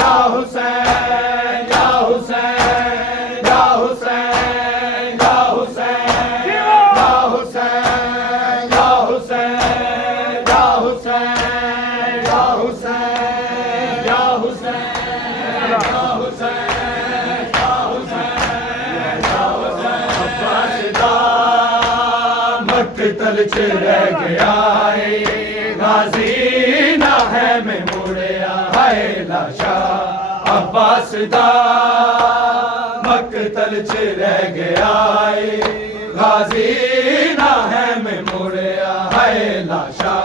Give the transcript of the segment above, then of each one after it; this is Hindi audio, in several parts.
या हुसैन या हुसैन या हुसैन या हुसैन या हुसैन या हुसैन या हुसैन या हुसैन या हुसैन या हुसैन या हुसैन या हुसैन मक्तल च रह गया गाजी ना है मैं मुड़िया है लाशा अब्बास दा मक्तल च रह गया गाजी ना है मैं मुड़िया है लाशा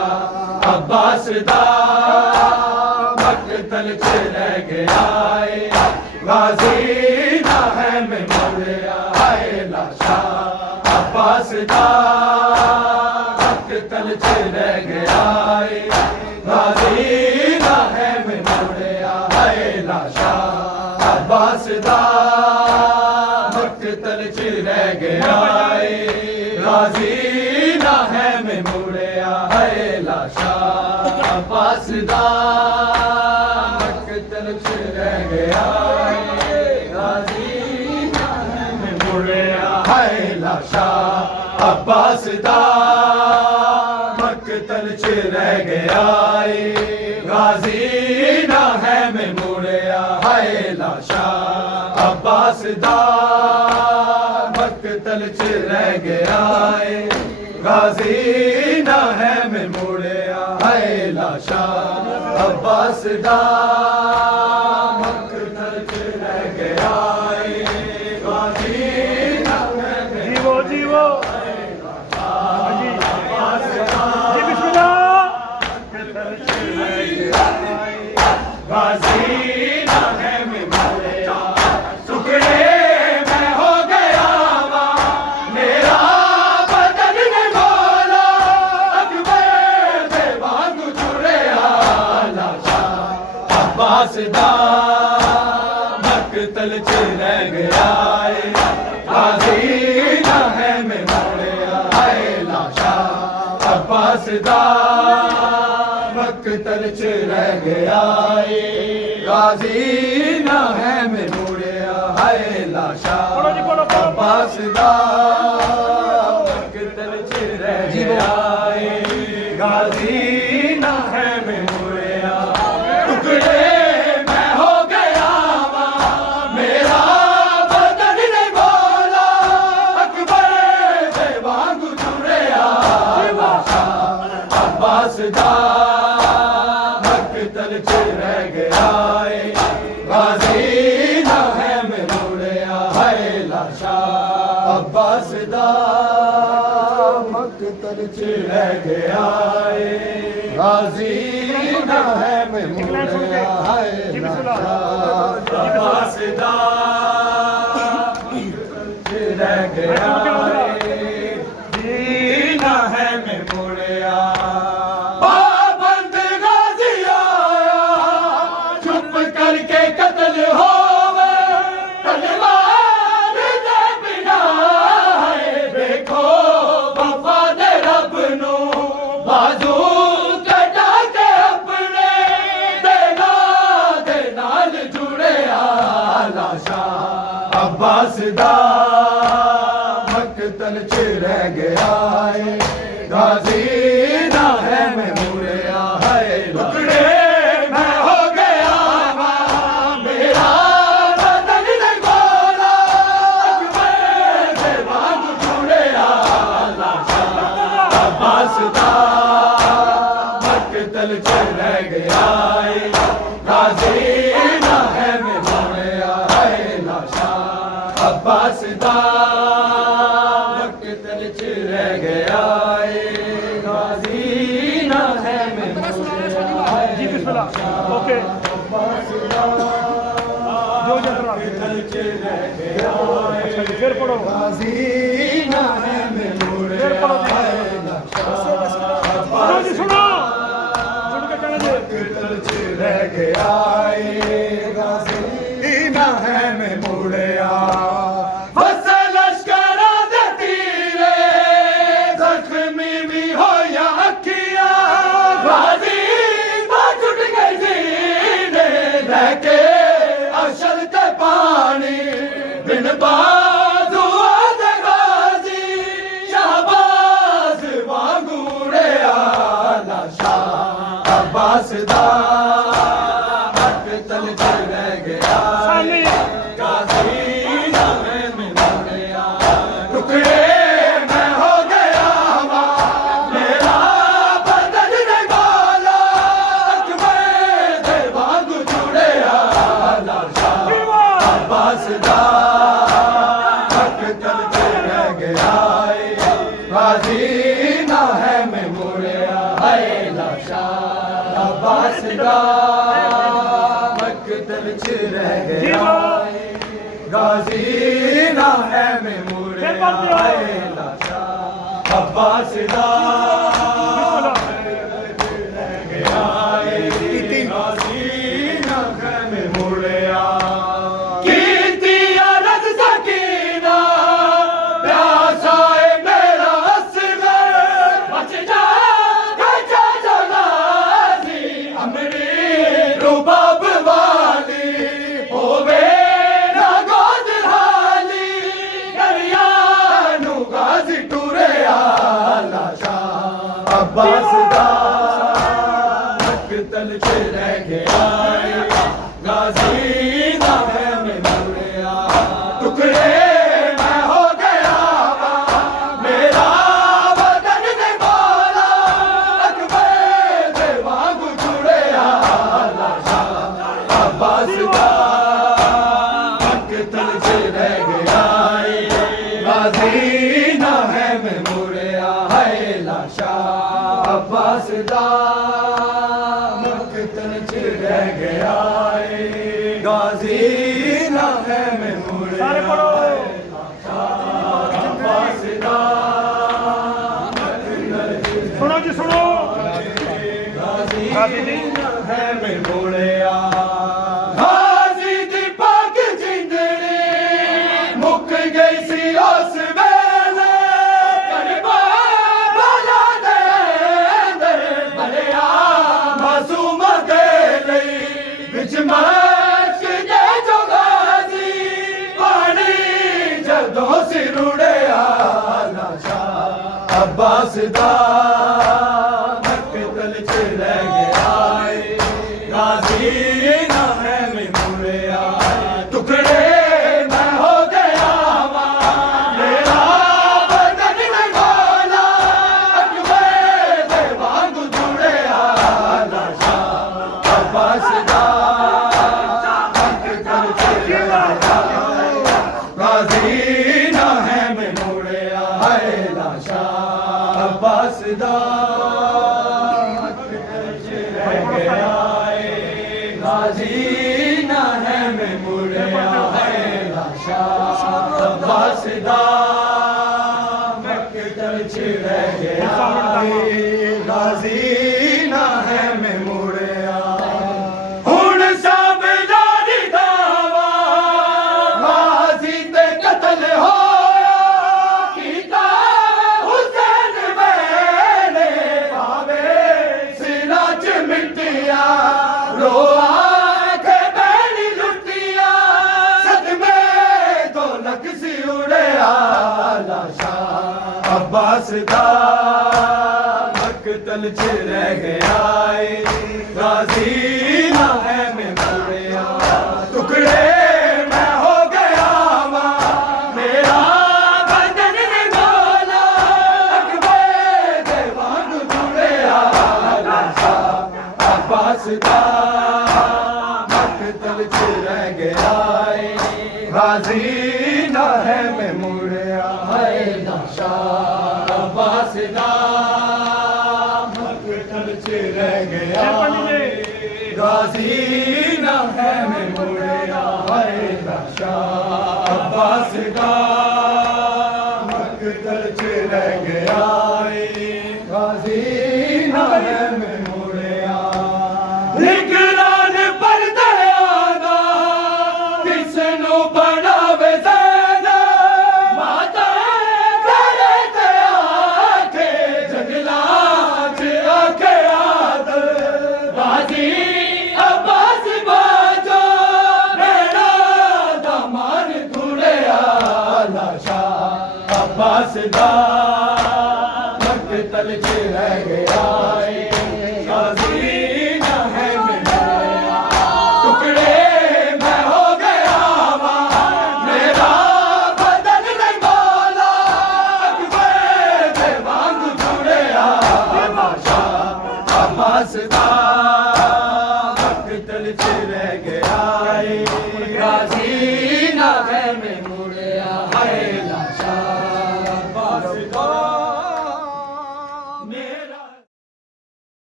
अब्बास दा मक्तल च रह गया गाजी ना है मैं मुड़िया है लाशा अब्बास दा मक्तल च रह गया गाजी ना है मैं मुड़िया है लाशा अब्बास दा मक्तल च रह गया गाजी ना है मैं मुड़िया है लाशा अब्बास दा मक्तल च रह गया गाजी ना है मैं मुड़िया है लाशा अब्बास दा मक्तल च रह गया गाजी ना है मैं मुड़िया है लाशा अब्बास दा मक्तल च रह गया गाजी ना है मैं मुड़िया है लाशा अब्बास दा मक्तल च रह गया गाजी ना है जीवो जीवो गाजी ना है मैं मुड़िया टुकड़े मैं हो गया मेरा बदन ने बोला अकबर से बांधू छुड़े लाशा अब्बास दा मक्तल च रह गया गाजी ना है मैं मुड़िया है लाशा अब्बास दा मक्तल च रह गया गाजी ना है मैं मुड़िया है लाशा अब्बास दा मक्तल च रह गया गाजी ना है मैं मुड़िया टुकड़े मैं हो गया मेरा बदन ने बोला अकबर से बांधू छुड़े लाशा अब्बास दा मक्तल च रह गया गाजी ना है मैं मुड़िया है लाशा अब्बास दा मक्तल च रह गया गाजी ना है मैं मुड़िया है लाशा अब्बास दा मक्तल च रह गया जीना है मैं मुड़िया करके कत्ल होवे तलवार दे बिना है देखो वफा दे रब नू बाजू कटा के अपने देना दे नाल जुड़े लाशा अब्बास दा मक्तल च रह गया गाजी ना है मैं मुड़िया है टुकड़े मक्तल च रह गया गाजी ना है मैं मुड़िया है लाशा अब्बास दा मक्तल च रह गया गाजी ना है मैं मुड़िया है जी बिस्मिल्लाह ओके अब्बास दा मक्तल च रह गया फिर पढ़ो गाजी ना है मैं मुड़िया है लाशा जी सुनो मक्तल च रह गया गाजी ना है मैं मुड़िया लश्कर दे तीरे जख्मी भी हो या अखिया गाजी छुट गई थी रह के अशल ते पानी बिन बाजू दे गाजी शाहबाज वांगूरे आला शाह अब्बास दा हक तल च रह गया साली गाजी ना में मुड़िया टुकड़े मैं हो गया मेरा बदन ने गाला अकबर दे वांगू जुड़े आला शाह अब्बास दा हक तल च रह गया गाजी ना है मैं मुड़िया है लाशा अब्बास दा हक तल च रह गया गाजी ना है मैं मुड़िया है लाशा अब्बास दा रह गया गाजी ना है मैं मुड़िया कीर्ति अरज़ सकीना प्यासा है मेरा असगर बच जा जलाली अमरी रुबाब वाली होवे ना गोद हाली गरिया नु गाजी टूरे आला शाह अब्बास दा हक तल च रह गया गाजी ना है मैं मुड़िया टुकड़े मैं हो गया मेरा बदन ने बोला अकबर दे वांगू जुड़े आला शाह अब्बास दा हक तल च रह गया गाजी ना है मैं मुड़िया है लाशा अब्बास दा हक तल च रह गया गाजी ना है मैं मुड़िया सारे पढ़ो अब्बास दा सुनो जी सुनो गाजी ना है मैं मुड़िया गाजी दी पग जिंदड़ी मुक गई सी उस वेले करबा भला दे भलिया मासूम दे लई विच मच दे जो गाजी पानी जदों सिर उड़िया लाशा अब्बास दा हक तल च रह गया गाजी ना है मैं मुड़िया टुकड़े मैं हो गया मेरा बदन ने गाला अकबर दे वांगू जुड़े आला शाह अब्बास दा हक तल च रह गया गाजी ना है मैं मुड़िया है लाशा अब्बास दा हक तल च रह गया गाजी ना है मैं मुड़िया है लाशा अब्बास दा हक तल च रह गया गाजी ना है मैं मुड़िया हुण सब यारी दावा गाजी ते कत्ल होया कीता हुसैन मैंने पावे सिरा च मिट्टिया रोआ के बैनी लुटिया सदमे तो लक सी उड़े आला शाह अब्बास दा हक तल च रह गया गाजी ना है मैं मुड़िया टुकड़े मैं हो गया मेरा बदन ने बोला अकबर दे वांगू जुड़े आला शाह अब्बास दा हक तल च रह गया गाजी ना है मैं मुड़िया है लाशा अब्बास दा हक तल च रह गया गाजी ना है मैं मुड़िया है लाशा अब्बास दा हक तल च रह गया गाजी ना है मैं मुड़िया निगरान पर दयादा किसनु बनावे ज़ैदा माता करे ते आखे जंगला च आखे आदल गाजी अब्बास बाजो दा मकतल च रह गया है गाजी ना है मेरा टुकड़े मैं हो गया मेरा बदन नहीं बोला अकबर वांग जुड़े बादशाह अब्बास दा मकतल च रह गया है गाजी ना है मेरा